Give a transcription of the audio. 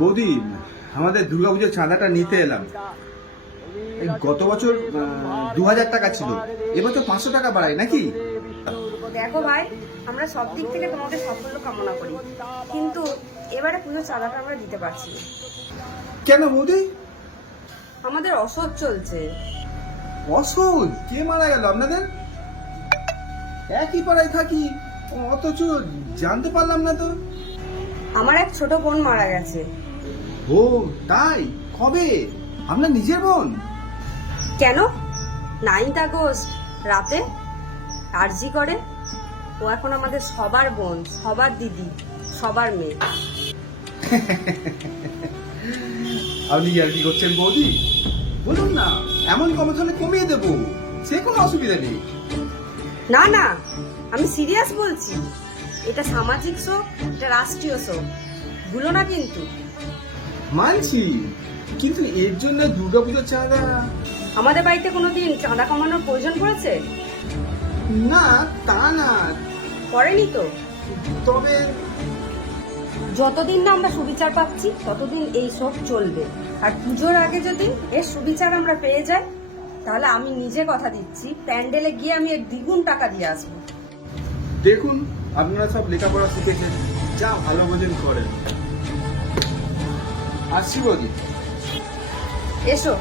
বৌদি আমাদের দুর্গাপুজোর চাঁদাটা নিতে এলাম। এই গত বছর দু হাজার টাকা ছিল। এবছর পাঁচশো টাকা বাড়াই নাকি? দেখো ভাই আমরা সব দিক থেকে তোমাদের সাফল্য কামনা করি। কিন্তু এবারে পুজো চাঁদাটা আমরা দিতে পারছি কেন বৌদি? আমাদের অসৎ চলছে। অসৎ কে মারা গেল আপনাদের? একই পাড়ায় থাকি অথচ জানতে পারলাম না তো। আমার এক ছোট বোন মারা গেছে। ও তাই? কবে? আপনার নিজের বোন। কেন? নাইন্থ আগস্ট রাতে? আরজি করে? ও এখন আমাদের সবার বোন সবার দিদি সবার মেয়ে। আপনি আর কি করছেন বৌদি? বলুন না এমন কমে তাহলে কমিয়ে দেবো। সে কোনো অসুবিধা নেই। না না আমি সিরিয়াস বলছি। এটা সামাজিক শোক এটা রাষ্ট্রীয় শোক। ভুলো না কিন্তু। মানছি। কিন্তু এর জন্য দুর্গাপুজোর চাঁদা আমাদের বাড়িতে কোনোদিন চাঁদা কমানোর প্রয়োজন পড়েছে? না তা না। করেনি তো? তবে যতদিন না আমরা সুবিচার পাচ্ছি ততদিন এই সব চলবে। আর পুজোর আগে যদি এর সুবিচার আমরা পেয়ে যাই তাহলে আমি নিজে কথা দিচ্ছি প্যান্ডেলে গিয়ে আমি এর দ্বিগুণ টাকা দিয়ে আসব। দেখুন আপনারা সব লেখাপড়া শিখেছেন। যা ভালো বোঝেন করেন। আসছি বৌদি এসো